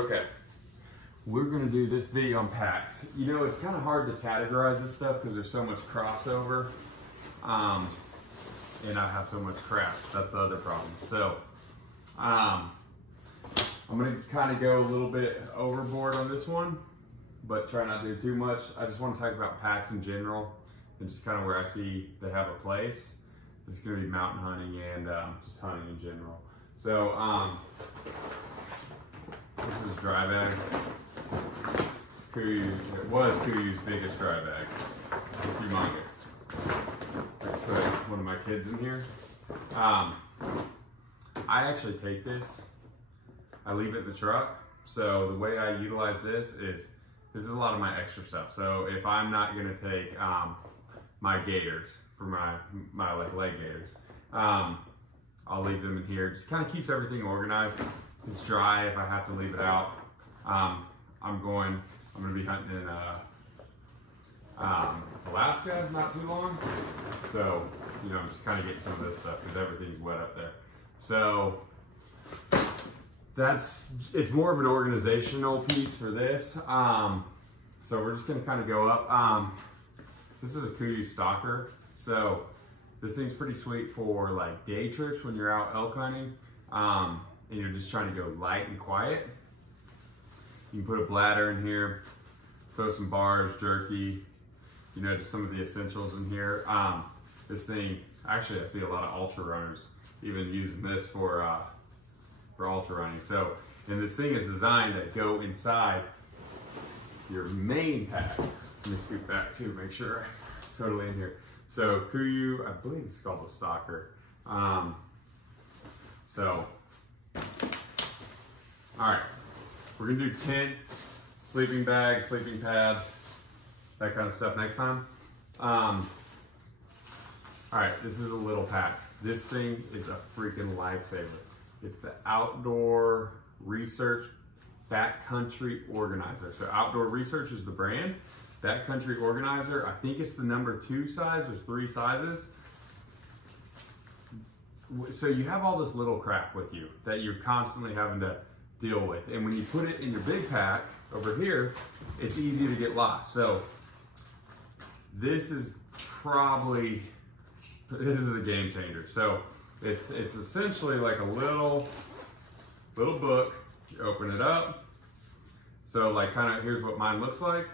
Okay, we're gonna do this video on packs. You know, it's kind of hard to categorize this stuff because there's so much crossover, and I have so much crap. That's the other problem. So, I'm gonna kind of go a little bit overboard on this one, but try not to do too much. I just want to talk about packs in general and just kind of where I see they have a place. It's gonna be mountain hunting and just hunting in general. So, this is a dry bag. It was Kuyu's biggest dry bag. It's humongous. I put one of my kids in here. I actually take this, I leave it in the truck. So the way I utilize this is a lot of my extra stuff. So if I'm not gonna take my gaiters for my like leg gaiters, I'll leave them in here. Just kind of keeps everything organized. It's dry if I have to leave it out. I'm gonna be hunting in Alaska not too long. So, you know, I'm just kind of getting some of this stuff because everything's wet up there. So it's more of an organizational piece for this. So we're just gonna kind of go up. This is a Kuyu stalker. So this thing's pretty sweet for like day trips when you're out elk hunting. And you're just trying to go light and quiet. You can put a bladder in here, throw some bars, jerky, you know, just some of the essentials in here. This thing, actually I see a lot of ultra runners even using this for ultra running. So, and this thing is designed to go inside your main pack. Let me scoot back too, make sure I'm totally in here. So Kuyu, I believe it's called a stalker. All right, we're gonna do tents, sleeping bags, sleeping pads, that kind of stuff next time. All right, this is a little pack. This thing is a freaking lifesaver. It's the Outdoor Research Backcountry Organizer. So Outdoor Research is the brand. Backcountry Organizer, I think it's the #2 size, there's 3 sizes. So you have all this little crap with you that you're constantly having to deal with. And when you put it in your big pack over here, it's easy to get lost. So this is a game changer. So it's essentially like a little book. You open it up. So like kind of, here's what mine looks like.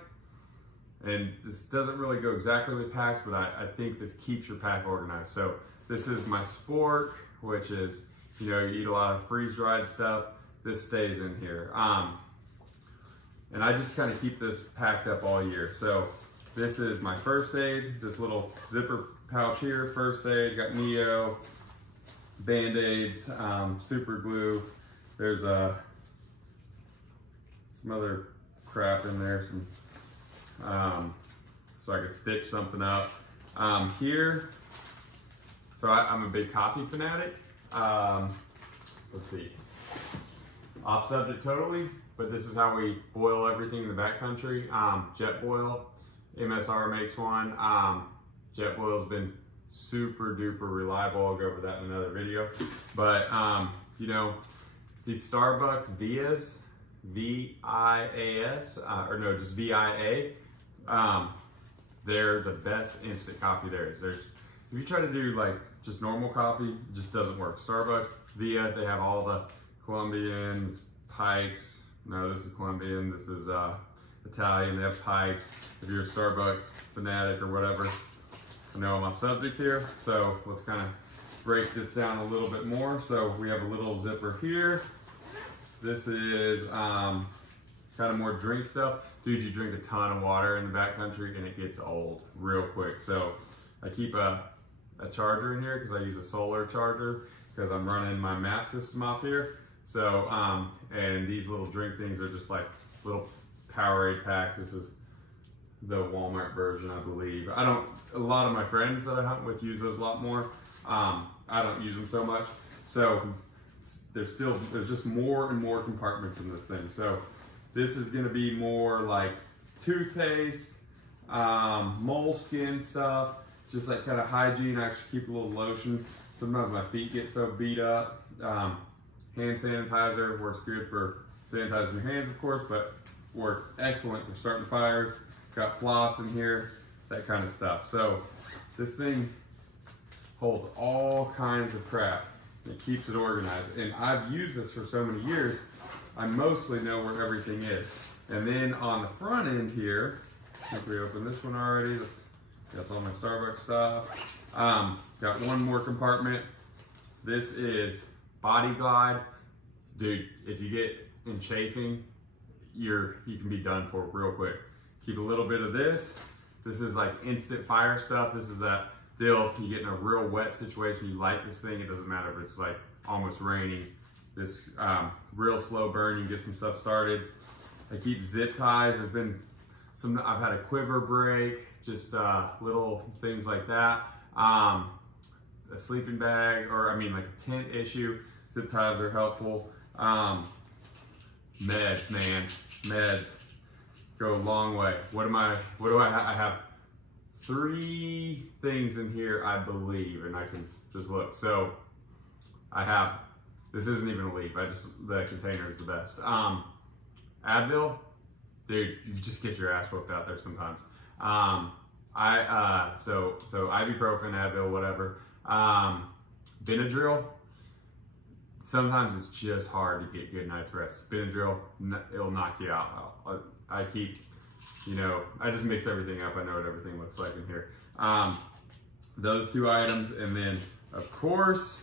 And this doesn't really go exactly with packs, but I think this keeps your pack organized. So this is my spork, which is, you know, you eat a lot of freeze-dried stuff. This stays in here. And I just kind of keep this packed up all year. So this is my first aid, this little zipper pouch here, first aid, got Neo, Band-Aids, super glue. There's some other crap in there, so I can stitch something up. Here, so I'm a big coffee fanatic. Let's see, off subject totally, but this is how we boil everything in the backcountry. Jet boil, MSR makes one. Jet boil's been super duper reliable. I'll go over that in another video. But you know, these Starbucks Vias, V-I-A-S, or no, just V-I-A, they're the best instant coffee there is. If you try to do like just normal coffee, it just doesn't work. Starbucks, Via, they have all the Colombians, Pikes. No, this is Colombian, this is Italian, they have Pikes. If you're a Starbucks fanatic or whatever, I know I'm off subject here. So let's kind of break this down a little bit more. So we have a little zipper here. This is kind of more drink stuff. Dude, you drink a ton of water in the backcountry and it gets old real quick. So I keep a charger in here because I use a solar charger because I'm running my map system off here. So, and these little drink things are just like little Powerade packs. This is the Walmart version, I believe. A lot of my friends that I hunt with use those a lot more. I don't use them so much. So there's just more and more compartments in this thing. So this is gonna be more like toothpaste, moleskin stuff, just like kind of hygiene. I actually keep a little lotion. Sometimes my feet get so beat up. Hand sanitizer works good for Sanitizing your hands, of course, but works excellent for starting fires. Got floss in here, that kind of stuff. So this thing holds all kinds of crap. It keeps it organized. And I've used this for so many years, I mostly know where everything is. And then on the front end here, I think we opened this one already. That's all my Starbucks stuff. Got one more compartment. This is Body Glide. Dude, if you get in chafing, you can be done for real quick. Keep a little bit of this. This is like instant fire stuff. This is that deal if you get in a real wet situation, you light this thing, it doesn't matter if it's like almost raining. This real slow burn, you can get some stuff started. I keep zip ties. There's been some, I've had a quiver break, just little things like that. A sleeping bag, or I mean like a tent issue. Zip ties are helpful. Meds, man, meds go a long way. What do I have? I have 3 things in here, I believe, and I can just look. So I have, this isn't even a leaf, the container is the best. Advil, dude, you just get your ass whooped out there sometimes. So ibuprofen, Advil, whatever. Benadryl, sometimes it's just hard to get good night's rest. Benadryl, it'll knock you out. I keep, I just mix everything up. I know what everything looks like in here. Those 2 items, and then of course,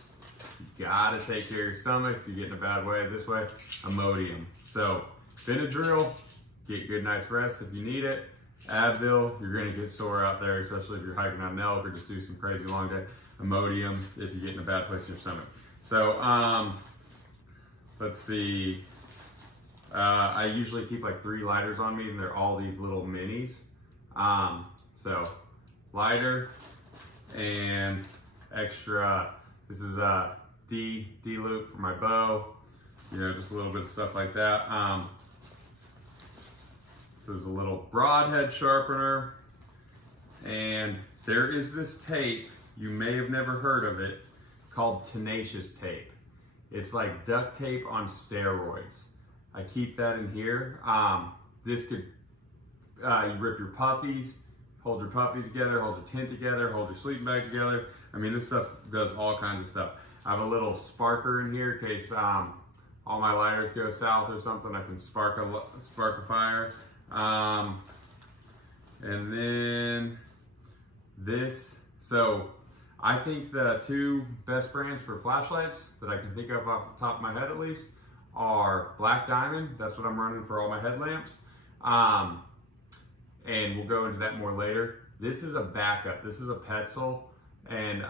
you gotta take care of your stomach if you get in a bad way this way, Imodium. So Benadryl, get good night's rest if you need it. Advil, you're gonna get sore out there, especially if you're hiking on an elk or just do some crazy long day. Imodium, if you get in a bad place in your stomach. So, let's see. I usually keep like 3 lighters on me, and they're all these little minis. So lighter and extra, this is a D loop for my bow, just a little bit of stuff like that. This is a little broadhead sharpener, and there is this tape, you may have never heard of it, called tenacious tape. It's like duct tape on steroids. I keep that in here. This could, you rip your puffies, hold your puffies together, hold your tent together, hold your sleeping bag together. I mean, this stuff does all kinds of stuff. I have a little sparker in here in case all my lighters go south or something. I can spark a fire. And then this, so I think the 2 best brands for flashlights that I can think of off the top of my head at least are Black Diamond. That's what I'm running for all my headlamps. And we'll go into that more later. This is a backup. This is a Petzl, and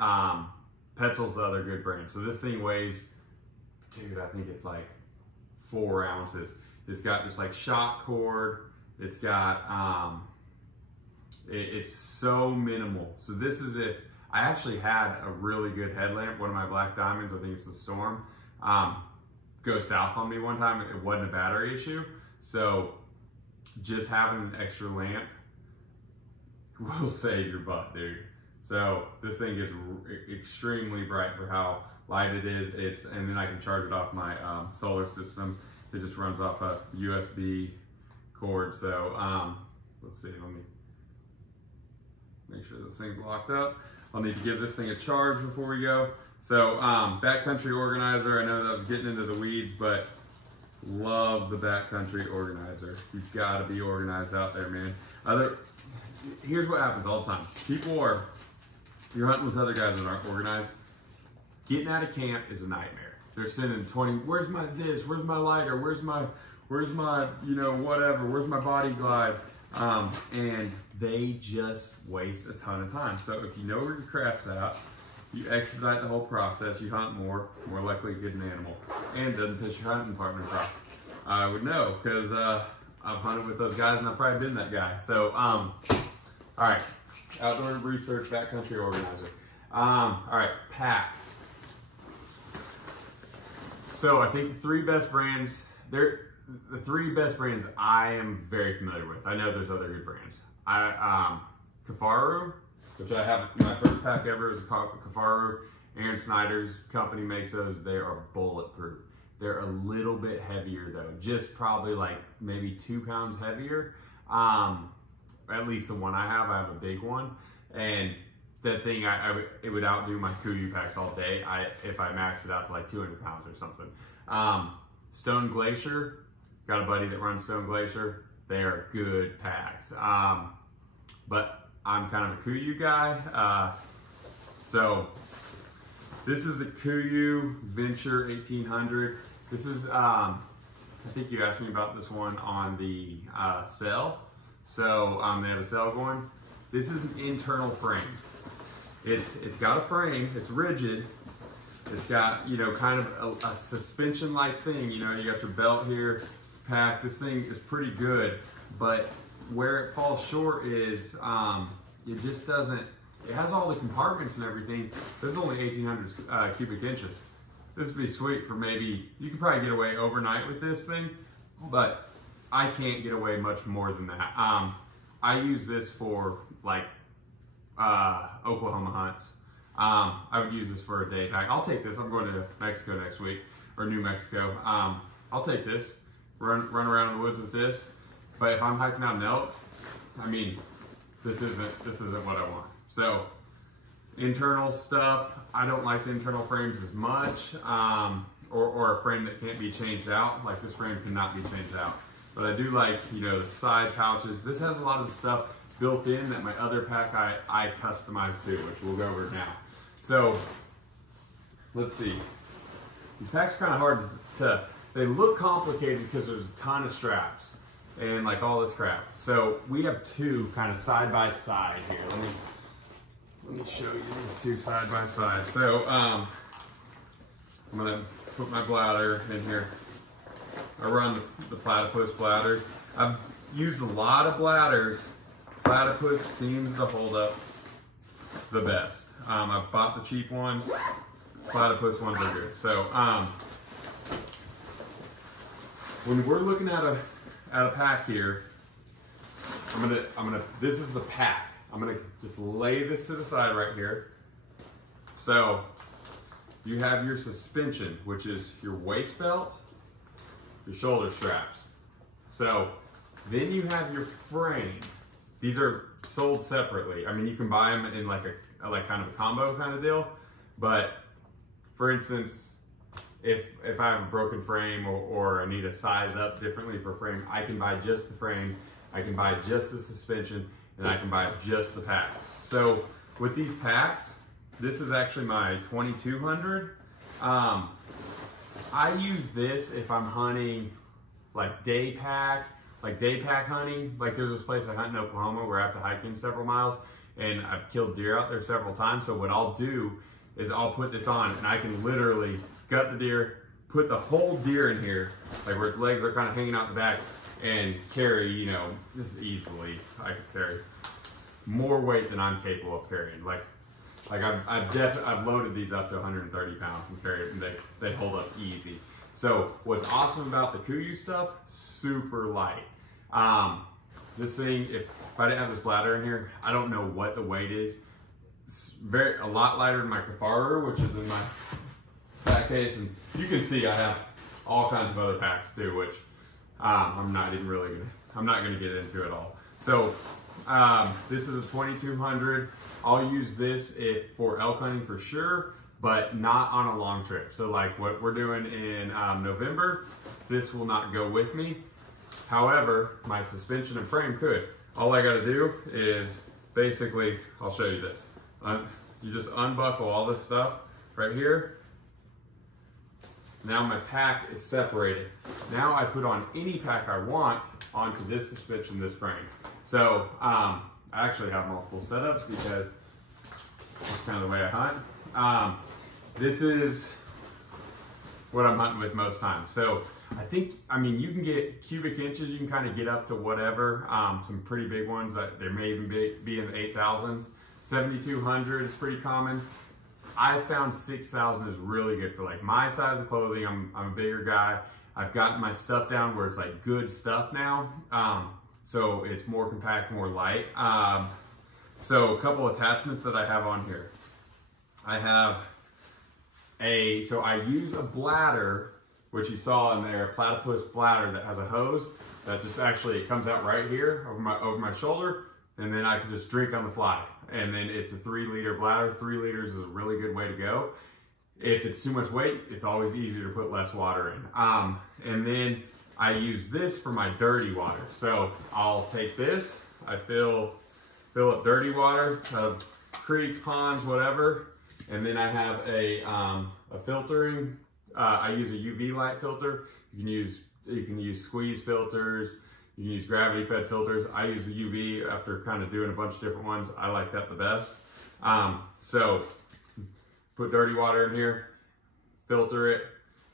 Petzl's the other good brand. So this thing weighs, dude, I think it's like 4 ounces. It's got this like shock cord. It's got, it's so minimal. So this is if, I actually had a really good headlamp, one of my Black Diamonds, I think it's the Storm, go south on me one time. It wasn't a battery issue. So just having an extra lamp will save your butt, dude. So this thing gets extremely bright for how light it is. And then I can charge it off my solar system. It just runs off a USB cord. So let's see, let me make sure this thing's locked up. I'll need to give this thing a charge before we go. So Backcountry organizer, I know that was getting into the weeds, but love the Backcountry organizer. You've got to be organized out there, man. Here's what happens all the time. You're hunting with other guys that aren't organized. Getting out of camp is a nightmare. They're sending 20, where's my this, where's my lighter, where's my, whatever, where's my Body Glide? And they just waste a ton of time. So if you know where your craft's at, you expedite the whole process, you hunt more likely to get an animal, and doesn't piss your hunting partner off. I would know, because I've hunted with those guys and I've probably been that guy. So, all right, outdoor research, Backcountry organizer. All right, packs. So I think the 3 best brands, the 3 best brands I am very familiar with. I know there's other good brands. Kifaru, which I have, my first pack ever is a Kifaru. Aaron Snyder's company makes those. They are bulletproof. They're a little bit heavier though, just probably like maybe 2 pounds heavier. At least the one I have a big one. And that thing, it would outdo my Kuiu packs all day if I maxed it out to like 200 pounds or something. Stone Glacier, got a buddy that runs Stone Glacier. They are good packs. But I'm kind of a Kuiu guy. So this is the Kuiu Venture 1800. This is, I think you asked me about this one on the sale. So they have a sale going. This is an internal frame. It's got a frame, it's rigid. It's got, you know, kind of a suspension-like thing. You know, you got your belt here, pack. This thing is pretty good, but where it falls short is it just doesn't, it has all the compartments and everything. This is only 1,800 cubic inches. This would be sweet for maybe, you could probably get away overnight with this thing, but I can't get away much more than that. I use this for like Oklahoma hunts. I would use this for a day pack. I'll take this. I'm going to Mexico next week, or New Mexico. I'll take this, run around in the woods with this. But if I'm hiking out an elk, I mean, this isn't what I want. So internal stuff, I don't like the internal frames as much, or a frame that can't be changed out. Like this frame cannot be changed out. But I do like, you know, the side pouches. This has a lot of the stuff built in that my other pack I customized too, which we'll go over now. So let's see. These packs are kind of hard they look complicated because there's a ton of straps and like all this crap. So we have two kind of side by side here. Let me show you these two side by side. So I'm gonna put my bladder in here. I run the platypus bladders. I've used a lot of bladders. Platypus seems to hold up the best. I've bought the cheap ones. Platypus ones are good. So when we're looking at a pack here, this is the pack. I'm gonna just lay this to the side right here. So you have your suspension, which is your waist belt, your shoulder straps. So then you have your frame. These are sold separately. I mean, you can buy them in like kind of a combo kind of deal. But for instance, if I have a broken frame or I need to size up differently for a frame, I can buy just the frame, I can buy just the suspension, and I can buy just the packs. So with these packs, this is actually my 2200. I use this if I'm hunting like day pack hunting. Like there's this place I hunt in Oklahoma where I have to hike in several miles, and I've killed deer out there several times. So what I'll do is I'll put this on and I can literally gut the deer, put the whole deer in here, like where its legs are kind of hanging out the back, and carry, you know, this easily, I could carry more weight than I'm capable of carrying. Like I've loaded these up to 130 pounds and carried it, and they hold up easy. So what's awesome about the Kuiu stuff, super light. This thing, if I didn't have this bladder in here, I don't know what the weight is. It's a lot lighter than my Kafaru, which is in my pack case, and you can see I have all kinds of other packs too, which I'm not gonna get into at all. So this is a 2200. I'll use this for elk hunting for sure, but not on a long trip. So like what we're doing in November, this will not go with me. However, my suspension and frame could. All I gotta do is basically, I'll show you this. You just unbuckle all this stuff right here. Now my pack is separated. Now I put on any pack I want onto this suspension, this frame. So I actually have multiple setups because that's kind of the way I hunt. This is what I'm hunting with most times. So I mean, you can get cubic inches, you can kind of get up to whatever, some pretty big ones, they may even be in the 8,000s. 7,200 is pretty common. I found 6,000 is really good for like my size of clothing. I'm a bigger guy. I've gotten my stuff down where it's like good stuff now. So it's more compact, more light. So a couple attachments that I have on here. I have so I use a bladder which you saw in there, platypus bladder that has a hose that just actually, it comes out right here over my shoulder, and then I can just drink on the fly. And then it's a 3-liter bladder. 3 liters is a really good way to go. If it's too much weight, it's always easier to put less water in. And then I use this for my dirty water. So I'll take this, I fill up dirty water of creeks, ponds, whatever. And then I have a filtering. I use a UV light filter. You can use squeeze filters. You can use gravity fed filters. I use the UV after kind of doing a bunch of different ones. I like that the best. So put dirty water in here, filter it,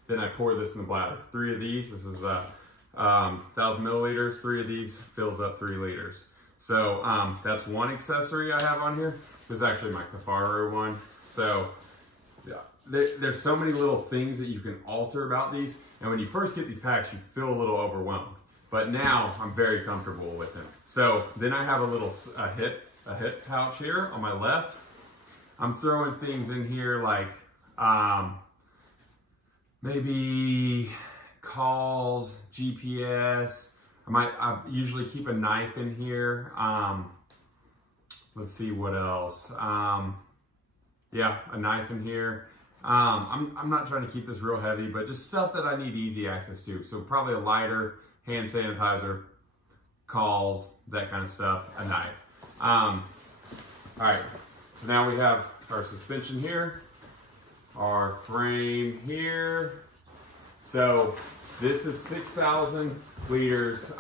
then I pour this in the bladder. 3 of these, this is 1,000 milliliters. 3 of these fills up 3 liters. So that's one accessory I have on here. This is actually my Kafaru one. So yeah, there's so many little things that you can alter about these. And when you first get these packs, you feel a little overwhelmed. But now I'm very comfortable with them. So then I have a hip pouch here on my left. I'm throwing things in here like maybe calls, GPS. I usually keep a knife in here. Let's see what else. Yeah, a knife in here. I'm not trying to keep this real heavy, but just stuff that I need easy access to. So probably a lighter, hand sanitizer, calls, that kind of stuff, a knife. All right, so now we have our suspension here, our frame here. So this is 6,000 liters,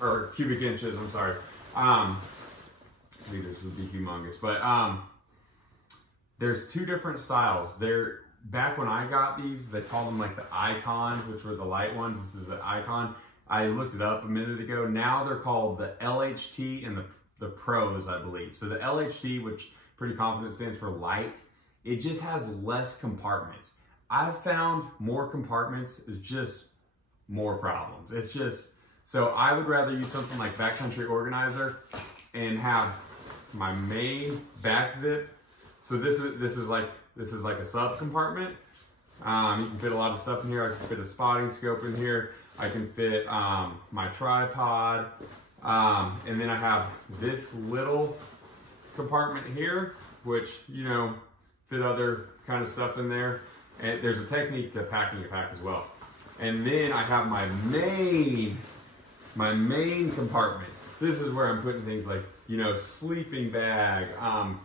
or cubic inches, I'm sorry. Liters would be humongous, but there's 2 different styles. Back when I got these, they called them like the Icon, which were the light ones. This is an Icon. I looked it up a minute ago. Now they're called the LHT and the Pros, I believe. So the LHT, which pretty confident stands for light, it just has less compartments. I've found more compartments is just more problems. It's just, so I would rather use something like Backcountry Organizer and have my main back zip. So this is like a sub compartment. You can fit a lot of stuff in here. I can fit a spotting scope in here. I can fit my tripod. And then I have this little compartment here, which, you know, fit other kind of stuff in there. And there's a technique to packing a pack as well. And then I have my main compartment. This is where I'm putting things like, you know, sleeping bag,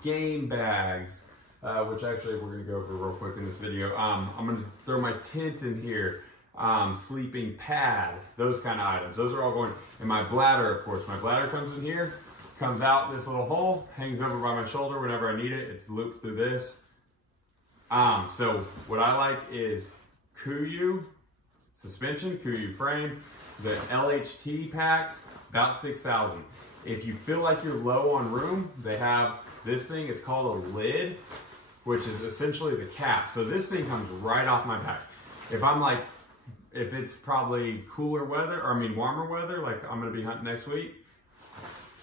game bags, which actually we're gonna go over real quick in this video. I'm gonna throw my tent in here, sleeping pad, those kind of items. Those are all going, and my bladder, of course. My bladder comes in here, comes out this little hole, hangs over by my shoulder whenever I need it. It's looped through this. So what I like is Kuiu suspension, Kuiu frame, the LHT packs, about 6,000. If you feel like you're low on room, they have this thing, it's called a lid, which is essentially the cap. So this thing comes right off my pack. If it's probably cooler weather, or I mean warmer weather, like I'm gonna be hunting next week,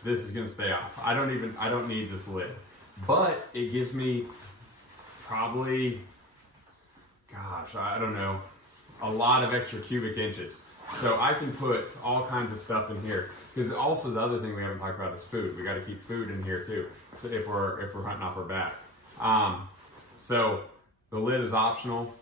this is gonna stay off. I don't need this lid. But it gives me probably, gosh, I don't know, a lot of extra cubic inches. So I can put all kinds of stuff in here. Because also the other thing we haven't talked about is food. We got to keep food in here too. So if we're hunting off our back. So the lid is optional,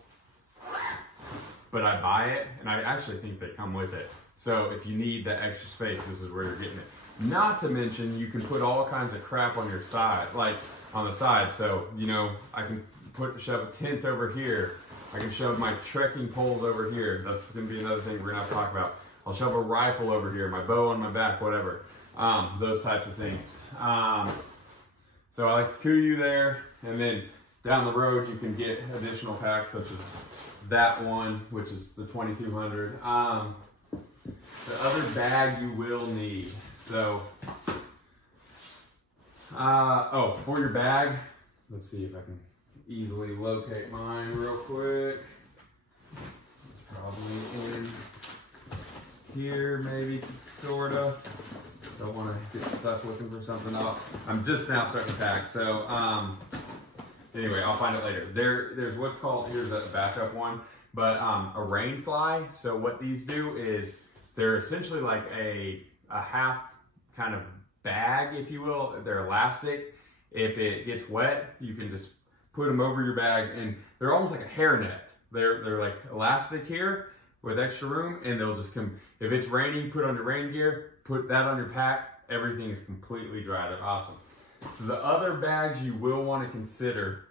but I buy it, and I actually think they come with it. So if you need that extra space, this is where you're getting it. Not to mention, you can put all kinds of crap on your side, like on the side. So, you know, I can shove a tent over here. I can shove my trekking poles over here. That's going to be another thing we're going to have to talk about. I'll shove a rifle over here, my bow on my back, whatever. Those types of things. So I like the Kuiu there. And then down the road, you can get additional packs such as that one, which is the 2200. The other bag you will need. So, for your bag, let's see if I can easily locate mine real quick. It's probably in here, maybe, sorta. Don't want to get stuck looking for something else. I'm just now starting to pack. So Anyway, I'll find it later. There's what's called, here's a backup one, but a rain fly. So what these do is they're essentially like a half kind of bag, if you will. They're elastic. If it gets wet, you can just put them over your bag, and they're almost like a hairnet. They're like elastic here with extra room, and they'll just come, if it's raining, put on your rain gear, put that on your pack, everything is completely dry. They're awesome. So the other bags you will want to consider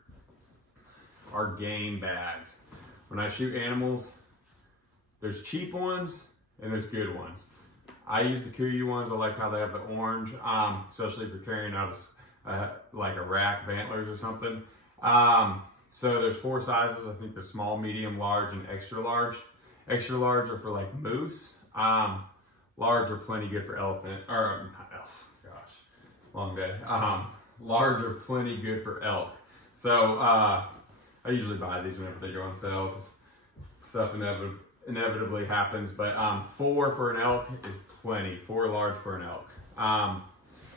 are game bags. When I shoot animals, there's cheap ones and there's good ones. I use the Kuyu ones. I like how they have the orange, especially if you're carrying out like a rack of antlers or something. So there's 4 sizes. I think there's small, medium, large, and extra large. Extra large are for like moose. Large are plenty good for elephant, or not elf, gosh, long day. Large are plenty good for elk. So I usually buy these whenever they go on sale. Stuff inevitably happens, but 4 for an elk is plenty. 4 large for an elk.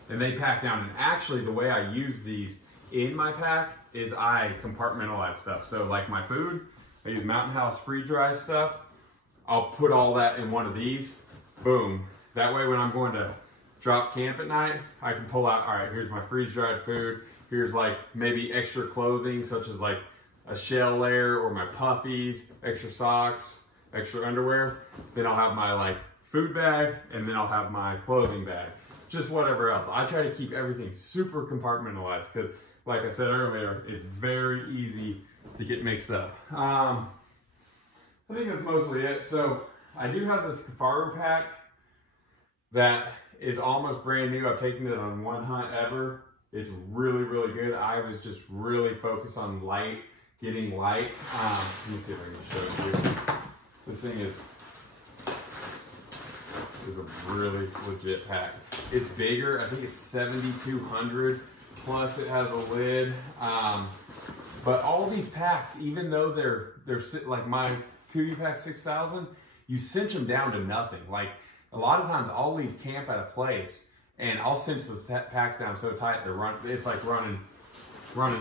And they pack down. And actually, the way I use these in my pack is I compartmentalize stuff. So like my food, I use Mountain House free dry stuff. I'll put all that in one of these. Boom. That way when I'm going to drop camp at night, I can pull out, all right, here's my freeze-dried food. Here's like maybe extra clothing, such as like a shell layer or my puffies, extra socks, extra underwear. Then I'll have my like food bag, and then I'll have my clothing bag. Just whatever else. I try to keep everything super compartmentalized because, like I said earlier, it's very easy to get mixed up. I think that's mostly it. So I do have this Kafaru pack that is almost brand new. I've taken it on one hunt ever. It's really, really good. I was just really focused on light, getting light. Let me see if I can show it to you. This thing is a really legit pack. It's bigger. I think it's 7,200 plus it has a lid. But all these packs, even though they're like my Kuyu pack 6000, you cinch them down to nothing. Like a lot of times I'll leave camp at a place and I'll cinch those packs down so tight it's like running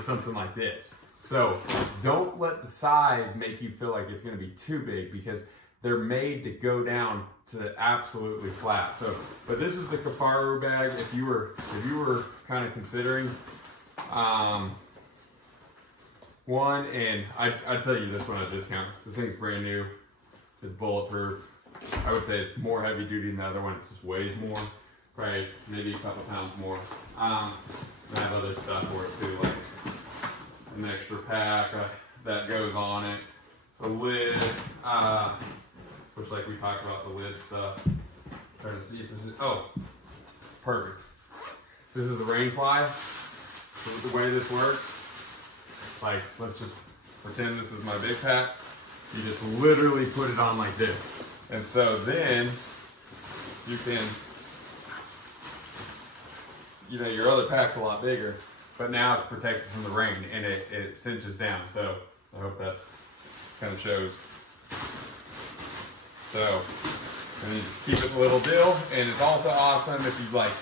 something like this. So don't let the size make you feel like it's going to be too big, because they're made to go down to absolutely flat. So, but this is the Kafaru bag. If you were kind of considering one, and I'd tell you this one at a discount. This thing's brand new. It's bulletproof. I would say it's more heavy duty than the other one. It just weighs more, probably maybe a couple pounds more. I have other stuff for it too, like an extra pack that goes on it, a lid, which like we talked about the lid stuff. Trying to see if this is, oh, perfect. This is the rain fly. So the way this works, like let's just pretend this is my big pack. You just literally put it on like this. And so then you can, you know, your other pack's a lot bigger, but now it's protected from the rain and it cinches down. So I hope that kind of shows. So, and you just keep it in a little deal. And it's also awesome if you like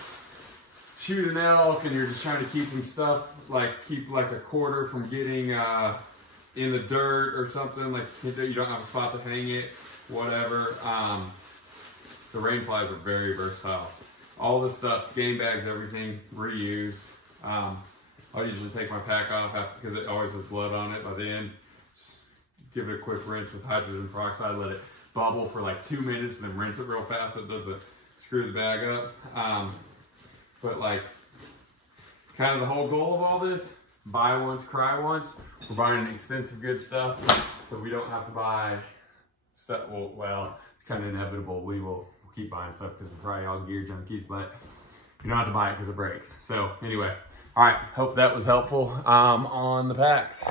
shoot an elk and you're just trying to keep some stuff, like keep like a quarter from getting in the dirt or something, like you don't have a spot to hang it, whatever. The rain flies are very versatile. All this stuff, game bags, everything, reuse. I'll usually take my pack off because it always has blood on it by the end. Just give it a quick rinse with hydrogen peroxide, let it bubble for like 2 minutes, and then rinse it real fast so it doesn't screw the bag up. But like, kind of the whole goal of all this, buy once, cry once. We're buying expensive good stuff, so we don't have to buy stuff. Well, it's kind of inevitable. We'll keep buying stuff because we're probably all gear junkies, but you don't have to buy it because it breaks. So anyway, all right, hope that was helpful on the packs.